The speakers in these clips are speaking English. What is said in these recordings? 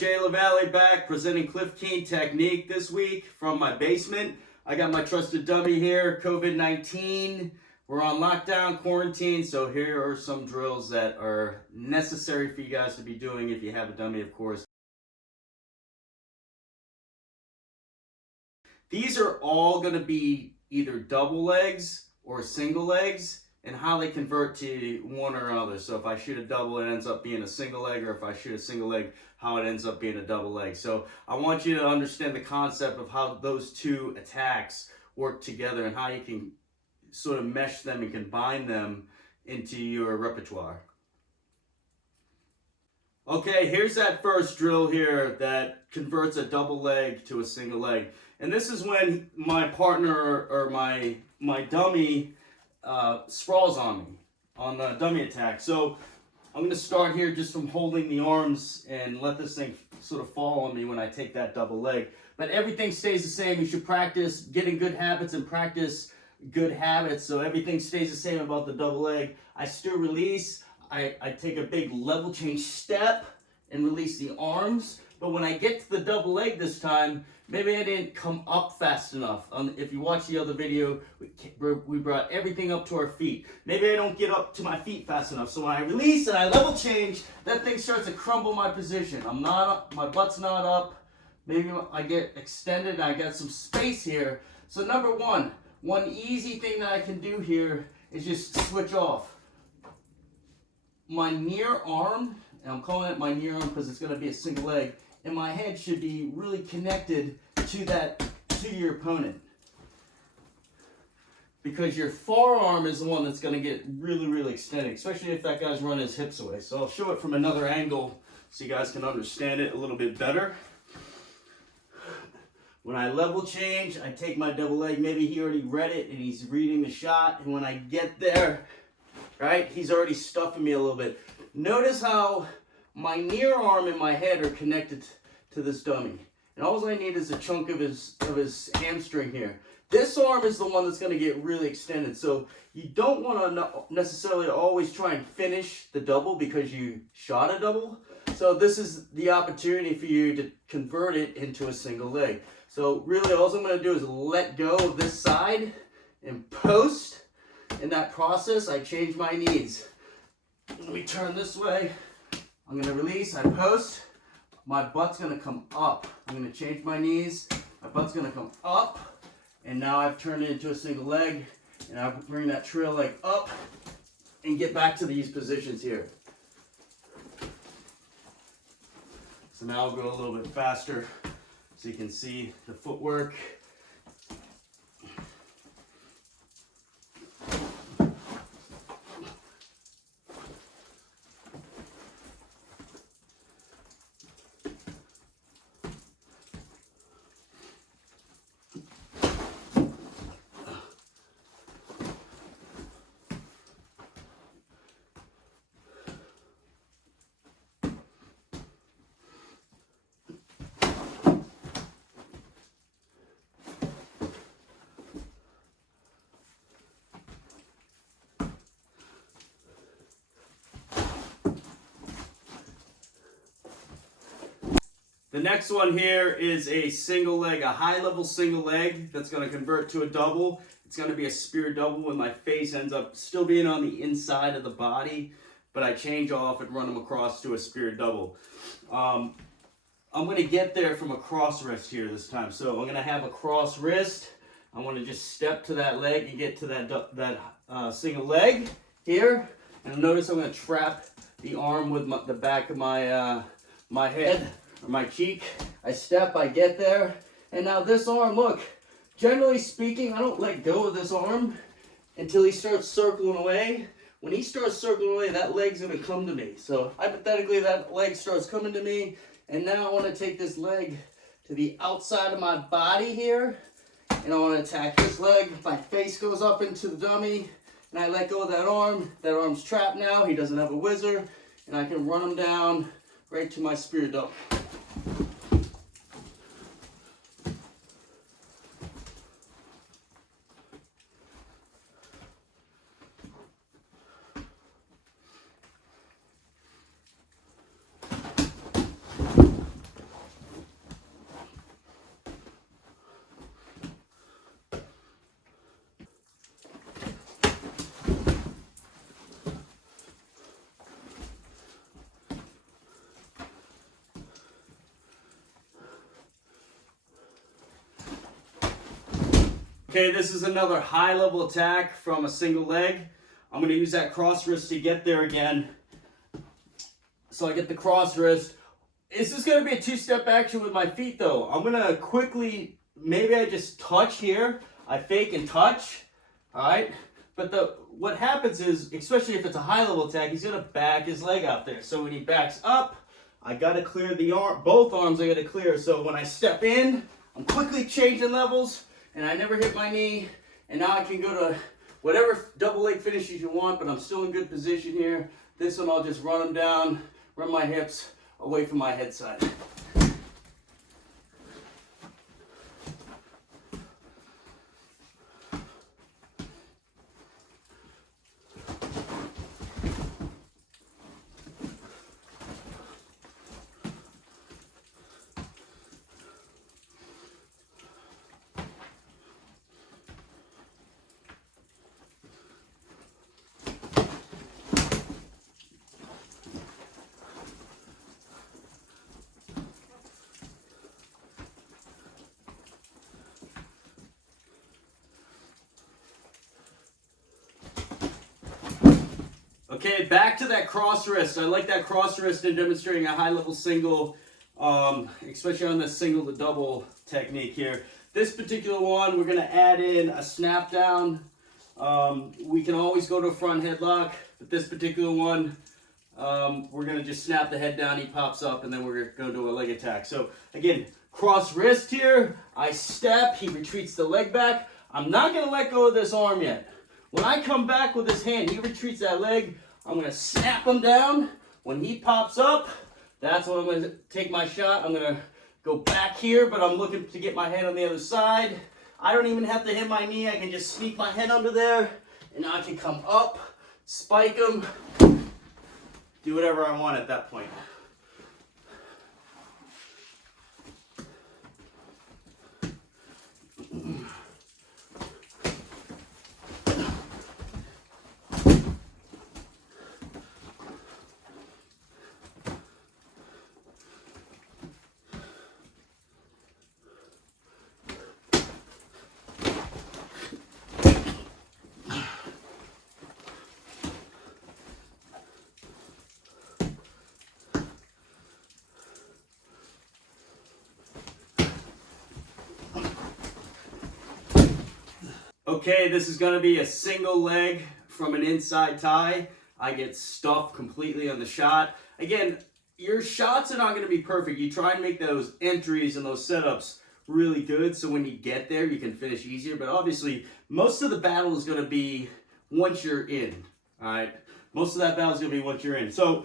Jay LaValle back presenting Cliff Keen technique this week from my basement. I got my trusted dummy here, COVID-19. We're on lockdown, quarantine, so here are some drills that are necessary for you guys to be doing if you have a dummy, of course. These are all going to be either double legs or single legs, and how they convert to one or another. So if I shoot a double, it ends up being a single leg, or if I shoot a single leg, how it ends up being a double leg. So I want you to understand the concept of how those two attacks work together and how you can sort of mesh them and combine them into your repertoire. Okay, here's that first drill here that converts a double leg to a single leg. And this is when my partner or my dummy sprawls on me on the dummy attack. So I'm going to start here just from holding the arms and let this thing sort of fall on me when I take that double leg. But everything stays the same. You should practice getting good habits and practice good habits, so everything stays the same about the double leg. I still release. I take a big level change step and release the arms. But when I get to the double leg this time, maybe I didn't come up fast enough. If you watch the other video, we brought everything up to our feet. Maybe I don't get up to my feet fast enough. So when I release and I level change, that thing starts to crumble my position. I'm not up, my butt's not up. Maybe I get extended and I got some space here. So number one easy thing that I can do here is just switch off. My near arm, and I'm calling it my near arm because it's going to be a single leg, and my head should be really connected to your opponent. Because your forearm is the one that's going to get really, really extended, especially if that guy's running his hips away. So I'll show it from another angle so you guys can understand it a little bit better. When I level change, I take my double leg. Maybe he already read it and he's reading the shot. And when I get there, right, he's already stuffing me a little bit. Notice how my near arm and my head are connected to this dummy. And all I need is a chunk of his hamstring here. This arm is the one that's going to get really extended. So you don't want to necessarily always try and finish the double because you shot a double. So this is the opportunity for you to convert it into a single leg. So really all I'm going to do is let go of this side and post. In that process, I change my knees. Let me turn this way. I'm going to release, I post. My butt's going to come up. I'm going to change my knees. My butt's going to come up. And now I've turned it into a single leg. And I bring that trail leg up and get back to these positions here. So now I'll go a little bit faster so you can see the footwork. The next one here is a single leg, a high-level single leg that's going to convert to a double. It's going to be a spear double when my face ends up still being on the inside of the body, but I change off and run them across to a spear double. I'm going to get there from a cross wrist here this time. So I'm going to have a cross wrist. I want to just step to that leg and get to that single leg here. And notice I'm going to trap the arm with the back of my head. Or my cheek. I step, I get there, and now this arm, look, generally speaking, I don't let go of this arm until he starts circling away. When he starts circling away, that leg's going to come to me. So hypothetically, that leg starts coming to me, and now I want to take this leg to the outside of my body here, and I want to attack this leg. My face goes up into the dummy, and I let go of that arm. That arm's trapped now. He doesn't have a whizzer, and I can run him down right to my spear double. Okay, this is another high level attack from a single leg. I'm gonna use that cross wrist to get there again. So I get the cross wrist. This is gonna be a two-step action with my feet though. I'm gonna quickly, maybe I just touch here. I fake and touch, all right? But what happens is, especially if it's a high level attack, he's gonna back his leg out there. So when he backs up, I gotta clear the arm, both arms I gotta clear. So when I step in, I'm quickly changing levels and I never hit my knee. And now I can go to whatever double leg finishes you want, but I'm still in good position here. This one I'll just run them down, run my hips away from my head side. Okay, back to that cross wrist. I like that cross wrist in demonstrating a high level single, especially on the single to double technique here. This particular one, we're gonna add in a snap down. We can always go to a front headlock, but this particular one, we're gonna just snap the head down, he pops up, and then we're gonna do a leg attack. So again, cross wrist here, I step, he retreats the leg back. I'm not gonna let go of this arm yet. When I come back with his hand, he retreats that leg, I'm gonna snap him down. When he pops up, that's when I'm gonna take my shot. I'm gonna go back here, but I'm looking to get my head on the other side. I don't even have to hit my knee. I can just sneak my head under there, and I can come up, spike him, do whatever I want at that point. Okay, this is going to be a single leg from an inside tie. I get stuffed completely on the shot. Again, your shots are not going to be perfect. You try and make those entries and those setups really good so when you get there you can finish easier. But obviously, most of the battle is going to be once you're in. All right, most of that battle is going to be once you're in. So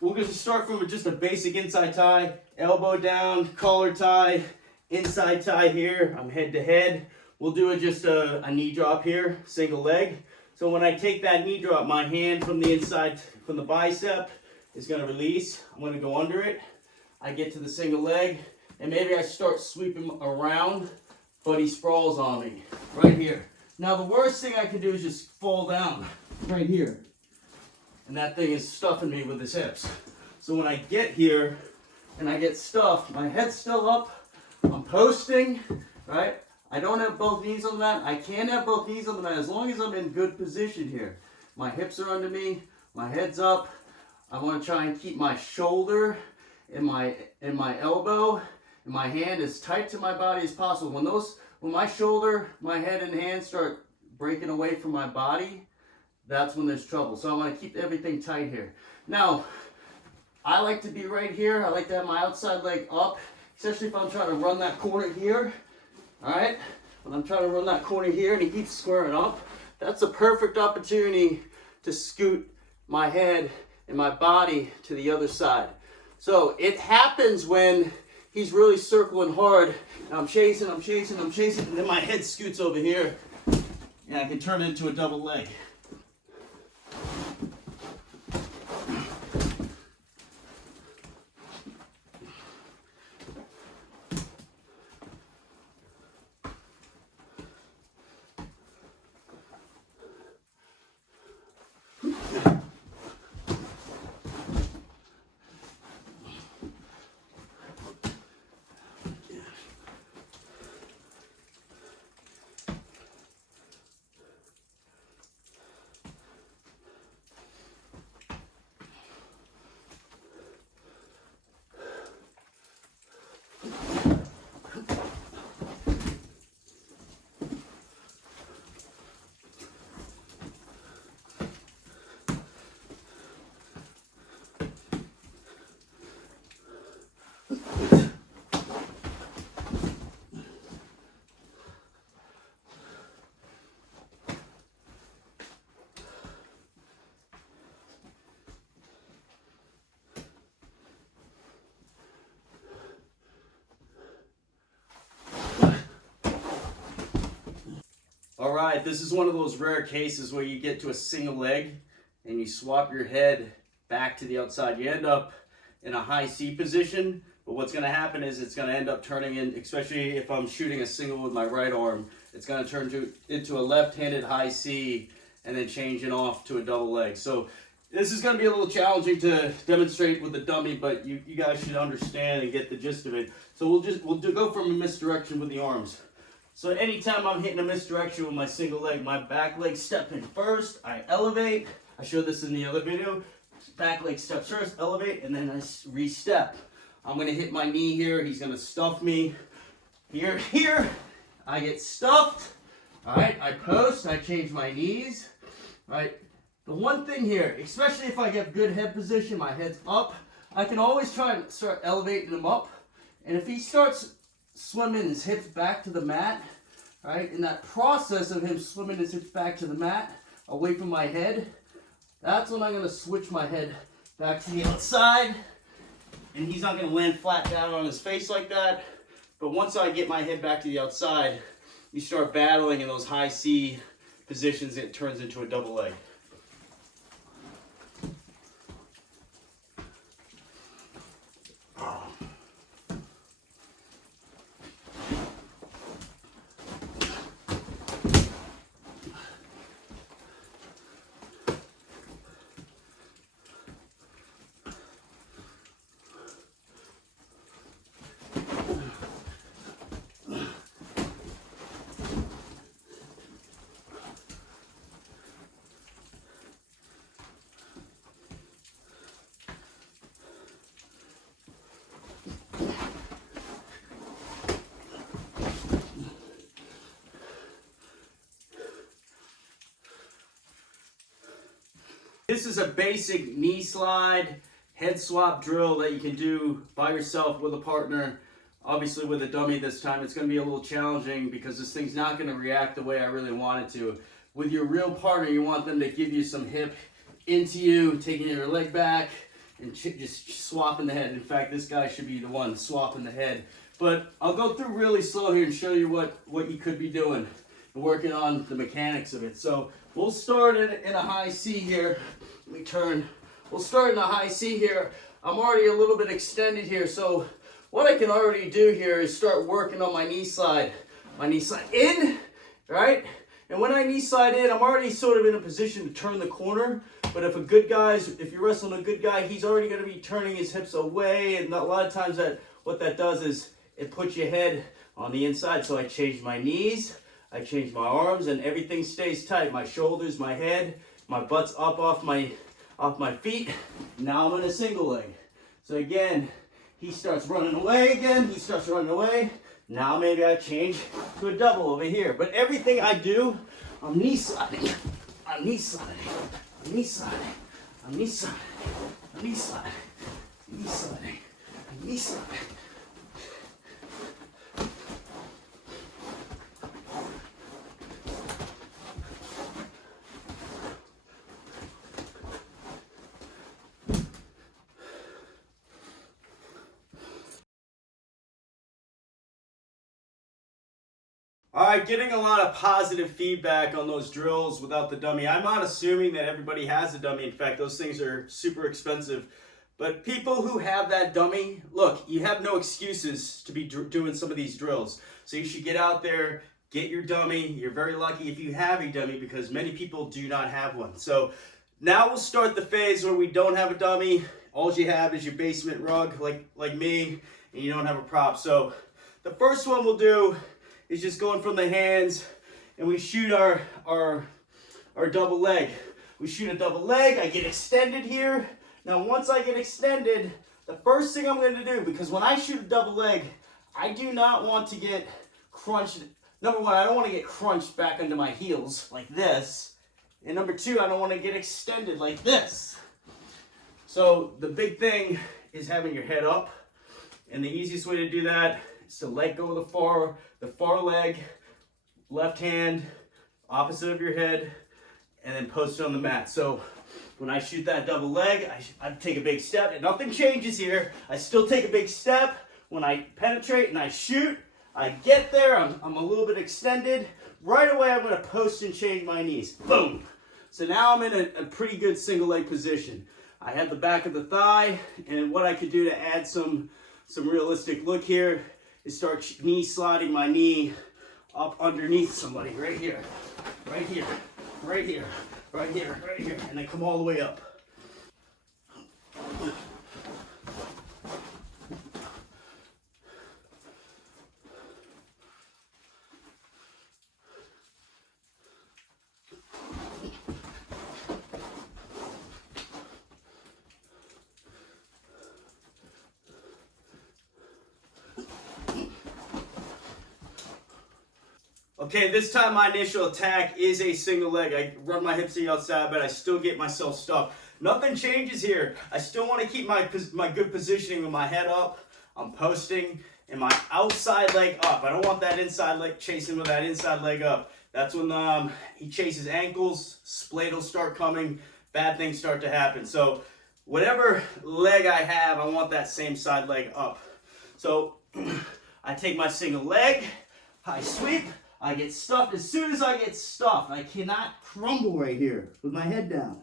we're going to start from just a basic inside tie, elbow down, collar tie, inside tie here. I'm head to head. We'll do just a knee drop here, single leg. So when I take that knee drop, my hand from the inside, from the bicep, is going to release. I'm going to go under it. I get to the single leg, and maybe I start sweeping around, but he sprawls on me right here. Now the worst thing I can do is just fall down right here. And that thing is stuffing me with his hips. So when I get here and I get stuffed, my head's still up, I'm posting, right? I don't have both knees on the mat. I can have both knees on the mat as long as I'm in good position here. My hips are under me, my head's up. I want to try and keep my shoulder and my elbow and my hand as tight to my body as possible. When my shoulder, my head and hand start breaking away from my body, that's when there's trouble. So I want to keep everything tight here. Now, I like to be right here. I like to have my outside leg up, especially if I'm trying to run that corner here. All right, when I'm trying to run that corner here and he keeps squaring up, that's a perfect opportunity to scoot my head and my body to the other side. So it happens when he's really circling hard, and I'm chasing, and then my head scoots over here, and I can turn it into a double leg. All right, this is one of those rare cases where you get to a single leg and you swap your head back to the outside. You end up in a high C position, but what's going to happen is it's going to end up turning in, especially if I'm shooting a single with my right arm, it's going to turn into a left-handed high C and then changing off to a double leg. So this is going to be a little challenging to demonstrate with the dummy, but you guys should understand and get the gist of it. So we'll go from a misdirection with the arms. So anytime I'm hitting a misdirection with my single leg, my back leg step in first, I elevate. I showed this in the other video. Back leg steps first, elevate, and then I re-step. I'm gonna hit my knee here. He's gonna stuff me. Here, I get stuffed. All right, I post, I change my knees. All right, the one thing here, especially if I get good head position, my head's up, I can always try and start elevating him up. And if he starts swimming his hips back to the mat, right? In that process of him swimming his hips back to the mat, away from my head, that's when I'm going to switch my head back to the outside, and he's not going to land flat down on his face like that. But once I get my head back to the outside, you start battling in those high C positions, it turns into a double leg. This is a basic knee slide, head swap drill that you can do by yourself with a partner. Obviously with a dummy this time, it's going to be a little challenging because this thing's not going to react the way I really want it to. With your real partner, you want them to give you some hip into you, taking your leg back, and just swapping the head. In fact, this guy should be the one swapping the head. But I'll go through really slow here and show you what you could be doing and working on the mechanics of it. So we'll start in a high C here. Let me turn. We'll start in a high C here. I'm already a little bit extended here, so what I can already do here is start working on my knee slide. My knee slide in, right? And when I knee slide in, I'm already sort of in a position to turn the corner. But if you're wrestling a good guy, he's already going to be turning his hips away. And a lot of times what that does is it puts your head on the inside. So I change my knees, I change my arms, and everything stays tight. My shoulders, my head, my butt's up off my feet. Now I'm in a single leg. So again, he starts running away again. He starts running away. Now maybe I change to a double over here. But everything I do, I'm knee sliding. I'm knee sliding. I'm knee sliding. I'm knee sliding. I'm knee sliding. I'm knee sliding. I'm knee sliding. All right, getting a lot of positive feedback on those drills without the dummy. I'm not assuming that everybody has a dummy. In fact, those things are super expensive. But people who have that dummy, look, you have no excuses to be doing some of these drills. So you should get out there, get your dummy. You're very lucky if you have a dummy because many people do not have one. So now we'll start the phase where we don't have a dummy. All you have is your basement rug like me, and you don't have a prop. So the first one we'll do is just going from the hands, and we shoot our double leg. We shoot a double leg, I get extended here. Now once I get extended, the first thing I'm going to do, because when I shoot a double leg, I do not want to get crunched. Number one, I don't want to get crunched back under my heels like this. And number two, I don't want to get extended like this. So the big thing is having your head up. And the easiest way to do that is to let go of the far leg, left hand, opposite of your head, and then post it on the mat. So when I shoot that double leg, I take a big step, and nothing changes here. I still take a big step. When I penetrate and I shoot, I get there, I'm a little bit extended. Right away, I'm gonna post and change my knees. Boom. So now I'm in a pretty good single leg position. I have the back of the thigh, and what I could do to add some realistic look here is start knee sliding my knee up underneath somebody, right here, right here, right here, right here, right here, and then come all the way up. Okay, this time my initial attack is a single leg. I run my hips to the outside, but I still get myself stuck. Nothing changes here. I still want to keep my good positioning with my head up. I'm posting and my outside leg up. I don't want that inside leg chasing with that inside leg up. That's when he chases ankles, splayed will start coming, bad things start to happen. So whatever leg I have, I want that same side leg up. So I take my single leg, high sweep, I get stuffed. As soon as I get stuffed, I cannot crumble right here with my head down.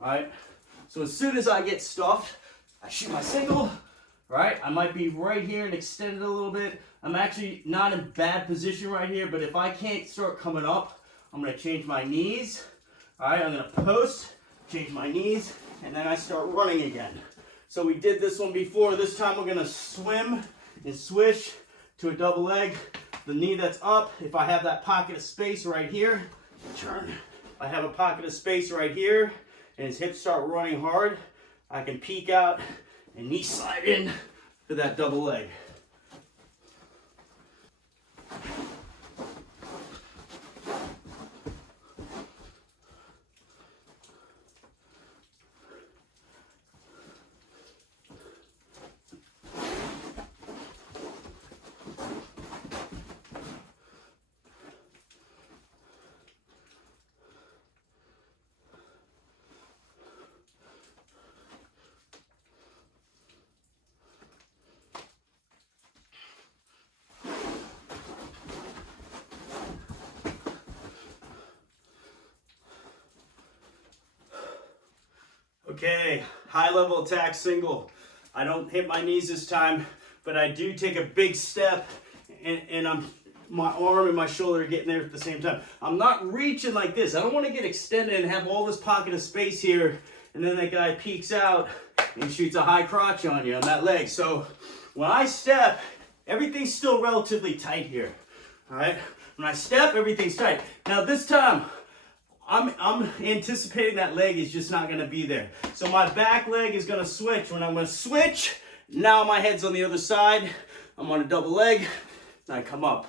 All right? So as soon as I get stuffed, I shoot my single, right? I might be right here and extend it a little bit. I'm actually not in bad position right here, but if I can't start coming up, I'm going to change my knees. All right? I'm going to post, change my knees, and then I start running again. So we did this one before. This time we're going to swim and swish to a double leg. The knee that's up, if I have that pocket of space right here, turn. I have a pocket of space right here, and his hips start running hard, I can peek out and knee slide in for that double leg. Okay, high level attack single. I don't hit my knees this time, but I do take a big step, and my arm and my shoulder are getting there at the same time. I'm not reaching like this. I don't want to get extended and have all this pocket of space here, and then that guy peeks out and shoots a high crotch on you on that leg. So when I step, everything's still relatively tight here. All right, when I step, everything's tight. Now this time, I'm anticipating that leg is just not going to be there. So my back leg is going to switch. When I'm going to switch, now my head's on the other side. I'm on a double leg, and I come up.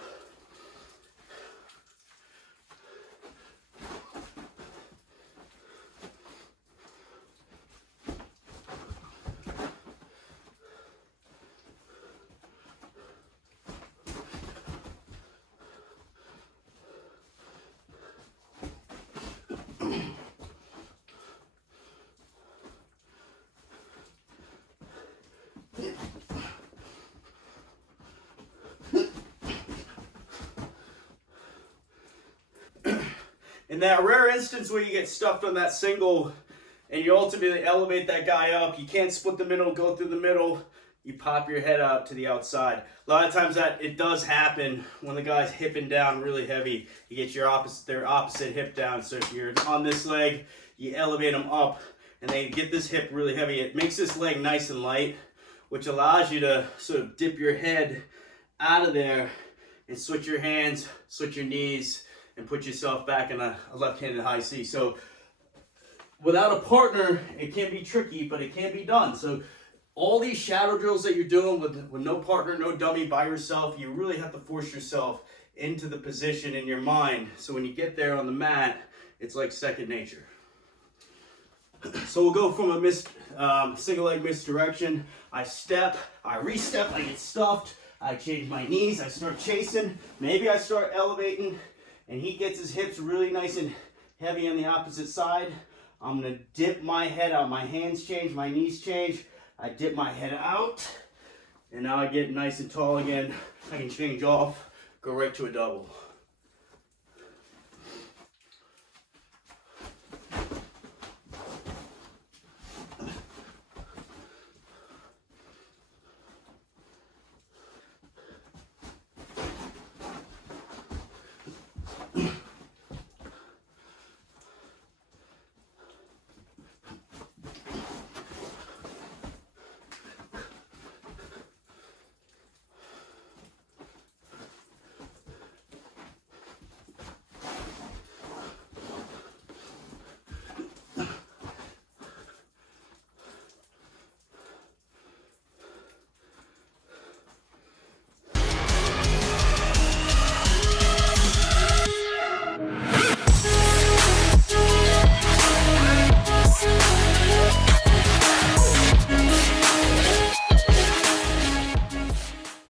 In that rare instance where you get stuffed on that single and you ultimately elevate that guy up, you can't split the middle, go through the middle, you pop your head out to the outside. A lot of times that it does happen when the guy's hipping down really heavy. You get their opposite hip down. So if you're on this leg, you elevate them up and they get this hip really heavy. It makes this leg nice and light, which allows you to sort of dip your head out of there and switch your hands, switch your knees, and put yourself back in a left-handed high C. So without a partner, it can be tricky, but it can be done. So all these shadow drills that you're doing with no partner, no dummy, by yourself, you really have to force yourself into the position in your mind. So when you get there on the mat, it's like second nature. So we'll go from a single leg misdirection. I step, I re-step, I get stuffed, I change my knees, I start chasing, maybe I start elevating, and he gets his hips really nice and heavy on the opposite side. I'm gonna dip my head out, my hands change, my knees change, I dip my head out, and now I get nice and tall again. I can change off, go right to a double.